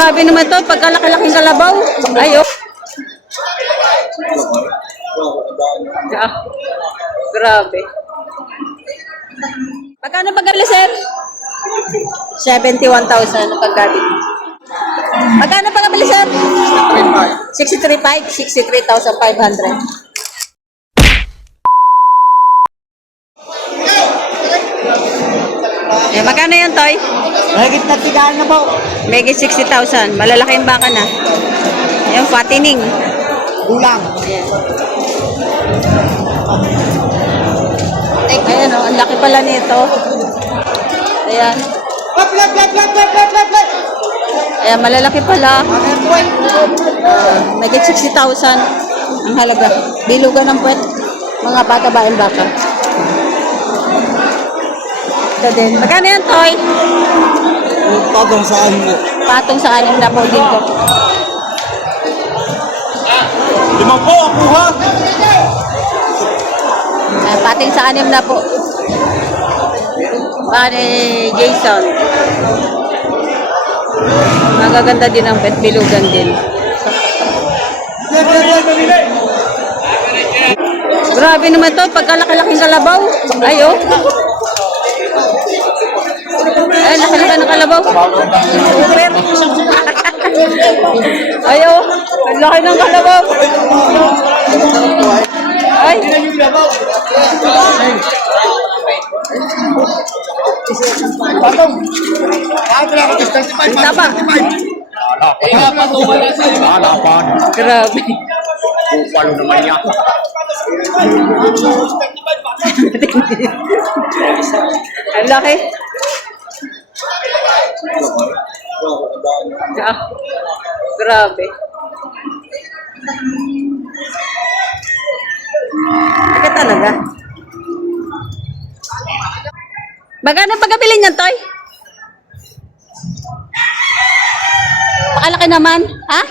Grabe naman to, pagkalaki-laking kalabaw. Ayo. Ah, grabe. Magkano pagkali, sir? 71,000 ang pagkali. Magkano pagkabili, sir? 63,500. 63,500. Eh, magkano yan, Toy? Mahigit na tigaan na po. Mega 60,000. Malalaki yung baka na. Yung fattening. Kulang. Ayan, oh, ang laki pala nito. Ayan. Ayan, malalaki pala. Uh, mega 60,000 ang halaga. Bilugan ng puwet. Mga bata ba baka. Ito din. Magkano yan, Toy? Tagang saan mo? Patong sa anim na po dito. Limang po ang buha. Uh, pating sa anim na po. Pare Jason. Magaganda din ang pet bilugan din. Grabe naman to, pagkalaki-laking kalabaw. Ay, oh. Ay, laki-laki ng kalabaw. Super. Ay, oh. Ang laki ng kalabaw. Ay. Tama. Halapan. Grabe. Kupalo naman yan. Ang laki. Ah, grabe. Aga talaga. Magkano pagkabili niyan, Toy? Pakalaki naman, ha?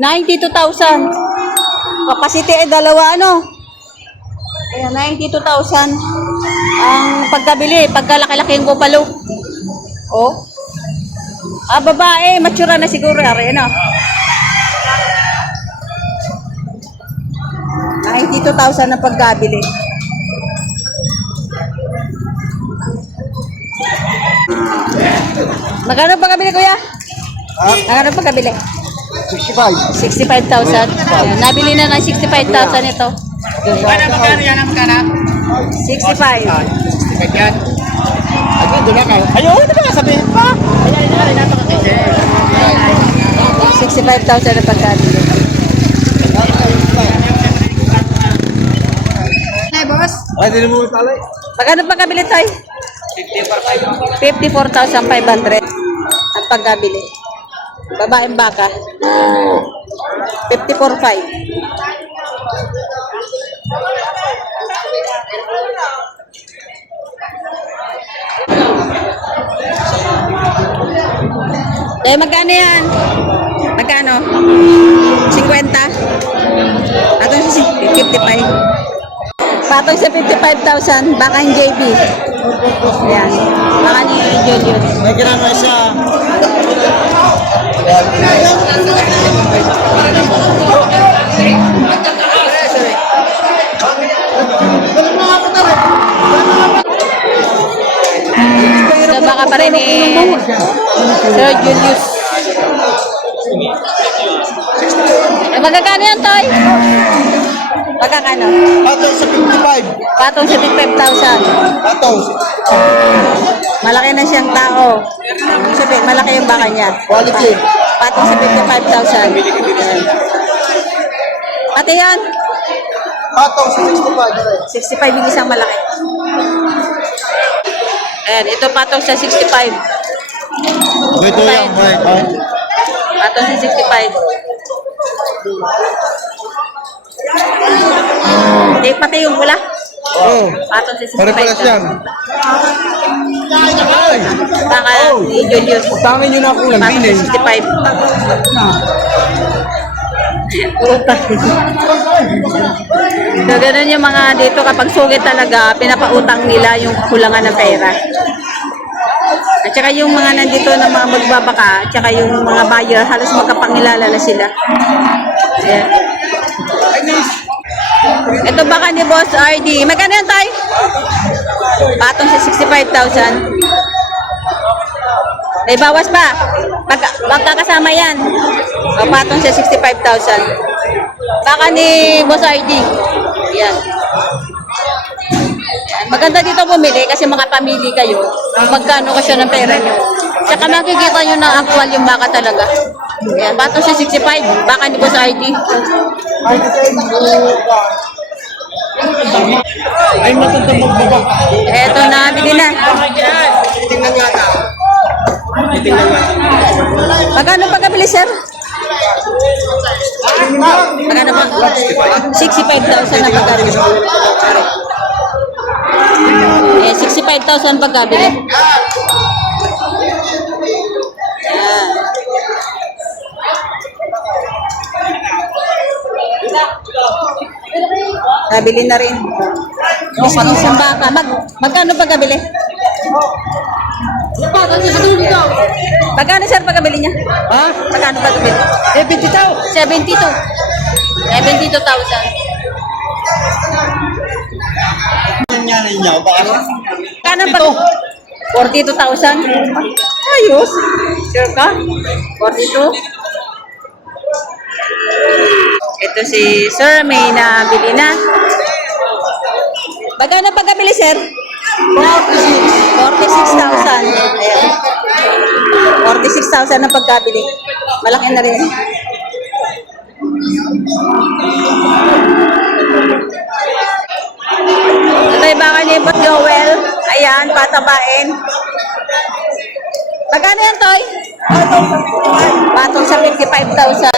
92,000. Capacity ay dalawa, ano? Kaya 92,000 ang pagkabili, pagkalaki-laki yung bupalo. Oh. Ah, babae, mature na siguro, ari, ano? 92,000 ang pagkabili. Magkano pagkabili, kuya? Ha? Magkano pagkabili? 65. 65,000. Ayan, Nabili na ng 65,000 ito. Magkano, magkano yan ang magkano? 65. 65 yan. Ay, doon na kayo. Ayaw, hindi ba sabihin pa? Ayan, ayan, ayan, napakakisi. 65,000 na pagkabili. Ay, boss. Ay, hindi mo talay. Magkano pagkabili tayo? 54,500 ang pagkabili. Babaeng baka. 54,500. Eh, magkano yan? Magkano? 50? Atong si 55. Patong sa 55,000, baka yung JB. Ayan. Baka ni Julius. May kinamay siya. So, baka pa rin ni Sir Julius. Eh, magkakano yan, Toy? Magkakano? Patong sa 55. Patong sa 55,000. Patong. Malaki na siyang tao. Sabi, malaki yung baka niya. Quality. Patong sa 55,000. Pati yan, Patong sa 65. 65 yung isang malaki. Ayan, ito patong sa 65. Ito yan, right. Patong sa 65. Hindi, pati yung wala. Oo. Patong sa 65. Pare-pares yan. Baka Oh. si Julius. Tangin nyo na ako lang. Patong sa 65. Utang. so, ganun yung mga dito kapag sugit talaga, pinapautang nila yung kulangan ng pera. At saka yung mga nandito na mga magbabaka, at saka yung mga buyer, halos magkapangilala na sila. Ayan. Ito baka ni Boss RD. Magkano yan tayo? Patong sa 65,000. May bawas pa. Pag, magkakasama yan. O, patong sa 65,000. Baka ni Boss RD. Yan. Maganda dito bumili kasi mga pamili kayo. Magkano ka siya ng pera nyo. Tsaka makikita nyo na actual yung baka talaga. Yan, patong sa 65. Baka ni Boss RD. Ay, matanda magbaba. Eto na, bili na. Tingnan nga na. Tingnan nga. Magkano pagkabili, sir? Magkano pa? 65,000 na pagkabili. Eh, 65,000 pagkabili. Yan. Nabili na rin. Business ang baka. Mag, magkano pagkabili? Magkano sir pagkabili niya? Ha? Magkano pagkabili? Eh, 50 tao. 72. 72,000. Nangyari niya, baka Kano pag... 42,000? Ayos. Sure ka? 42? Ito si Sir, may nabili na. Magkano pagkabili, sir? 46,000. Ayan. 46,000 ang pagkabili. Malaki na rin. Ito yung baka ni Boss Joel. Ayan, patabain. Magkano yan, Toy? Patong sa 55,000.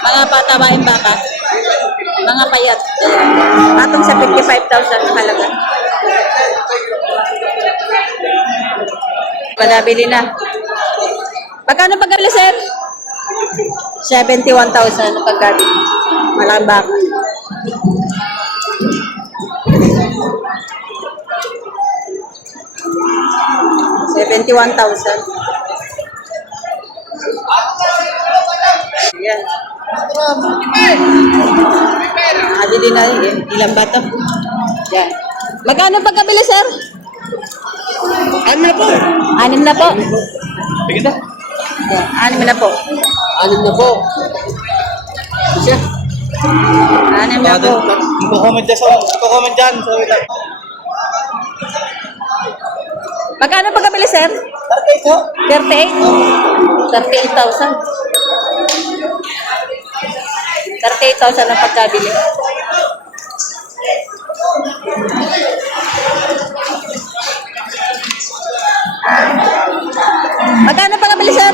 Mga patabain baka. Mga payat. Patong sa 55,000 na halaga. Panabili na. Magkano pagkabili, sir? 71,000 na pagkabili. Malaking baka. Seventy-one thousand. Yan. Nakabili na rin. Ilan ba ito? Yan. Magkano pagkabili, sir? Ano na po? Anim na po. Sige na. Anim na po. Anim na po. Siya. Anim na po. Iko-comment dyan sa... Iko-comment dyan. So, wait lang. Magkano pagkabili, sir? Okay, so. 38? 38,000. 38,000 ang pagkabili. Magkano pagkabili, sir?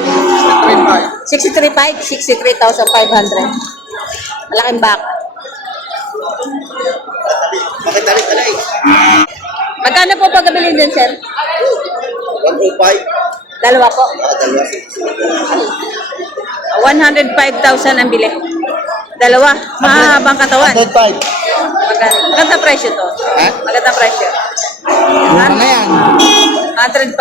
63,500. 63,500. Malaking dali-dali? Magkano po pagkabili din, sir? 105. Dalawa po. Dalawa. 105,000 ang bili. Dalawa. Mahabang katawan. 105. Maganda, maganda presyo to. Ha? Maganda presyo. Na yan. 105.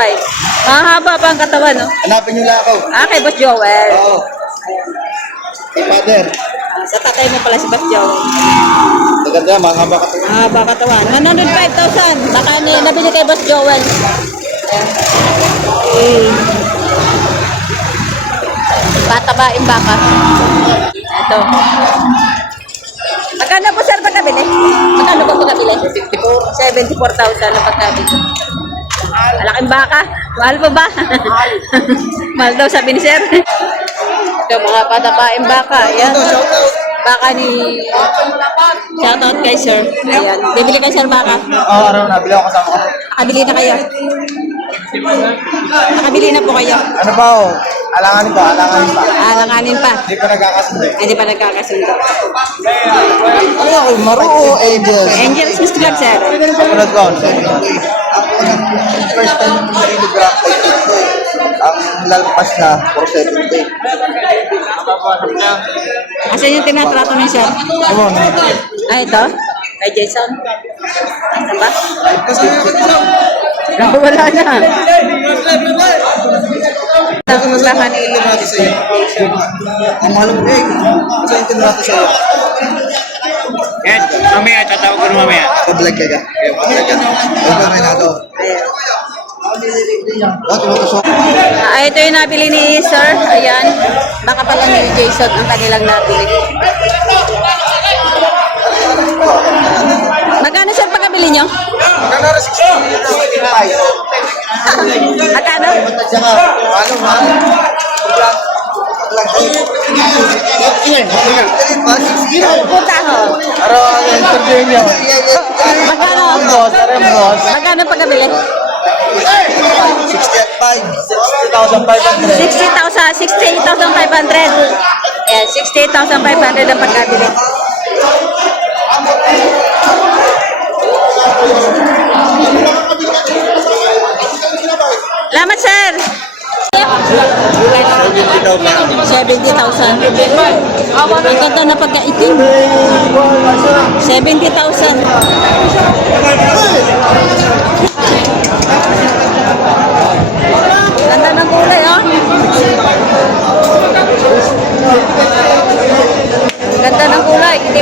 Mahaba pa ang katawan, no? Hanapin lang ako. Ah, kay Boss Joel. Oo. Hey, father. Ah, sa tatay mo pala si Boss Joel. Maganda, mahaba ka ito. Mahaba katawan. 105,000. Baka ni, nabili kay Boss Joel. Okay. Patabain baka. Ito. Magkano po sir pagkabili? Magkano po pagkabili? 74,000 na pagkabili. Malaking baka. Mahal po ba? Mahal daw sabi ni sir. Ito mga patabain baka. Ayan. Baka ni... Shoutout kay sir. Ayan. Bibili kay sir baka. Oo, araw na. Bili ako kasama ko. Nakabili na kayo. Nakabili na po kayo. Ano ba oh? Alanganin pa, alanganin pa. Alanganin pa. Hindi pa nagkakasundo. Hindi pa nagkakasundo. Ano ako, Maruo Angels. Angels Miss Vlog, sir. Kapulad ko, so, first time yung kay Tito eh. Ang lalpas na for 70. Asan yung tinatrato ni sir? Come on. Ah, ito? Kay Jason? Ano ba? Wala na. Tapos na kanina. natin sa'yo. Ang mahal mo eh. Sa itin natin sa'yo. Yan, mamaya, tatawag ko na mamaya. Pa-vlog ka ka. Pa-vlog ka. Mo ito Ah, ito yung nabili ni Sir. Ayan. Baka pala ni Jason ang kanilang nabili. Magkano sir pagkabili nyo? Magkano 65? Magkano? Saka, ano, mahal? Vlog. Vlog kayo. Punta ho. Pero, interview niyo. 60,500. 60,000, 68,500. Ayan, 68,500 ang pagkabili. Salamat, sir! 70,000. Ang ganda na pagkaitim. 70,000. Ganda ng kulay, oh. Ganda ng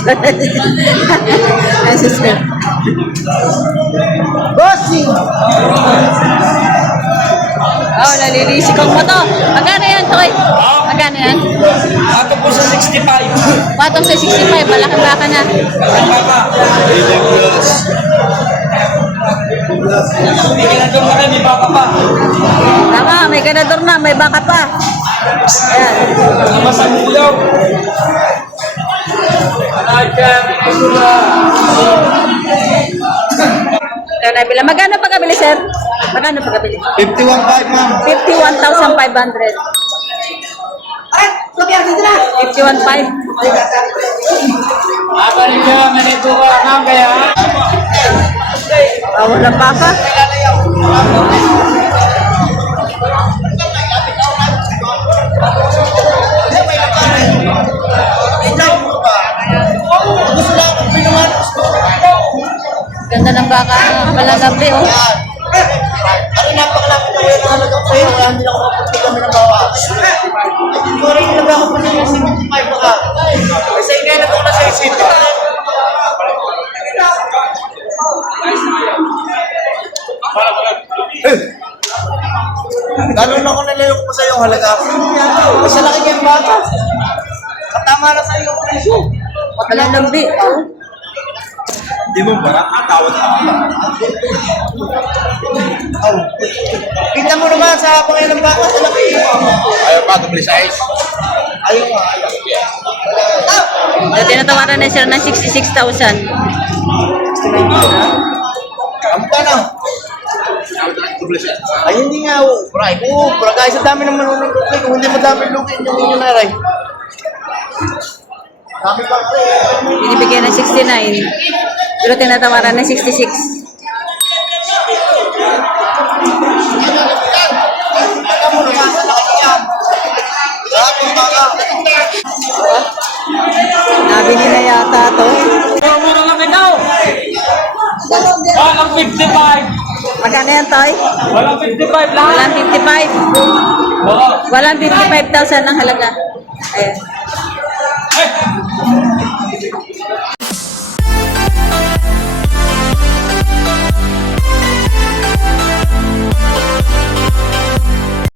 sorry. Bossing! Oh, nalilisi kong mo to. Magkano yan, Toy? Magkano yan? Ako po sa 65. Patong sa 65, malaking baka na. Hindi ka na doon marami, baka pa. Tama, may ganador na, may baka pa. Ayan. Sama sa bulaw. Ito na bila. Magkano pagkabili, sir? Magkano pagkabili? 51.5 ma'am. 51,500. 51,500. Aba rin ka, manito ka na kaya. Ah, walang baka. Ganda ng baka. Malagabi, oh. Ano napakalapit na wala talaga ko yun. Kaya hindi ako kapag kami ng bawas. Hindi ko rin nila ako pa ng 75 baka. Kasi hindi na ako na sa isip. Ganun ako nalayo ko sa iyo halaga. Kasi laki kayong bata. Katama na sa iyo presyo. Malambi. Oh. Di mo ba? Ah, tawad ka. Oh. Kita mo naman sa pangilang baka sa laki. Ayaw pa, double size. Ayun nga. So, tinatawaran na sila ng 66,000. Ang pa na. Ay, hindi nga. oh. Bray, oo. Bra, guys, ang dami naman ng lugi. Kung hindi madami lugi, yung inyo na rin. Dami pa eh. Binibigyan ng 69. Pero tinatawaran ng 66. Kita mo naman sa laki yan. Sabi mo baka. Nabili na yata to. Na lang ikaw. Walang 55. Magkano yan, Toy? Walang 55 lang. Walang 55. Oo. Walang 55,000 ang halaga. Ayan.